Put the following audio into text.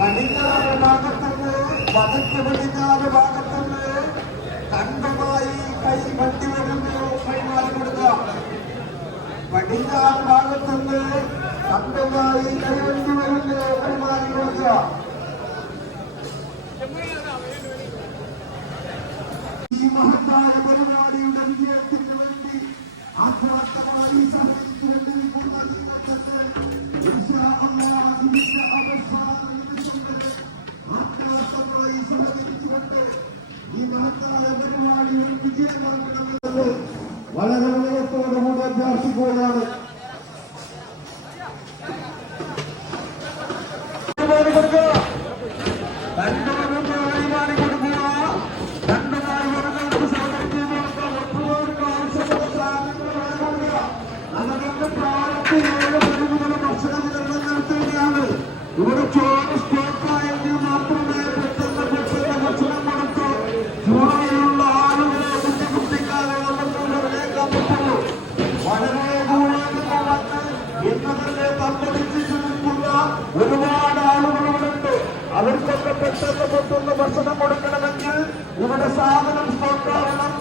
പടിഞ്ഞാറ് ഭാഗത്തുനിന്ന് വടക്ക് പടിഞ്ഞാറ് ഭാഗത്തുനിന്ന് കണ്ടമായി കൈ വണ്ടി വരുന്നു കൈമാറി കൊടുക്കുക. പടിഞ്ഞാറ് ഭാഗത്തുനിന്ന് കണ്ടമായി കൈവണ്ടി വരുന്നു കൈമാറി കൊടുക്കുക. ഈ മഹത്തായ പരിപാടിയുടെ വിജയത്തിന് വേണ്ടി ആത്മാർത്ഥമായി സഹകരിച്ചുകൊണ്ടിരിക്കുന്ന ഈ മഹത്തായ പരിപാടി വിജയം നൽകണമെന്ന് വളരെ വിനയത്തോടുകൂടി അഭ്യർത്ഥിക്കുകയാണ്. ഇവിടെ ചോറ് സ്റ്റോക്കായെങ്കിൽ മാത്രമേ പെട്ടെന്ന് ഭക്ഷണം കൊടുത്ത് ചൂടയിലുള്ള ആളുകളെ ബുദ്ധിമുട്ടിക്കാതെ നമുക്ക് വരേക്കാൻ പറ്റുള്ളൂ. വളരെ ദൂരങ്ങളിൽ വന്ന് ഇന്നലെ തമ്പടിച്ചു നിൽക്കുന്ന ഒരുപാട് ആളുകളുണ്ട്. അവർക്കൊക്കെ പെട്ടെന്ന് ഭക്ഷണം കൊടുക്കണമെങ്കിൽ ഇവിടെ സാധനം സ്റ്റോക്കാവണം.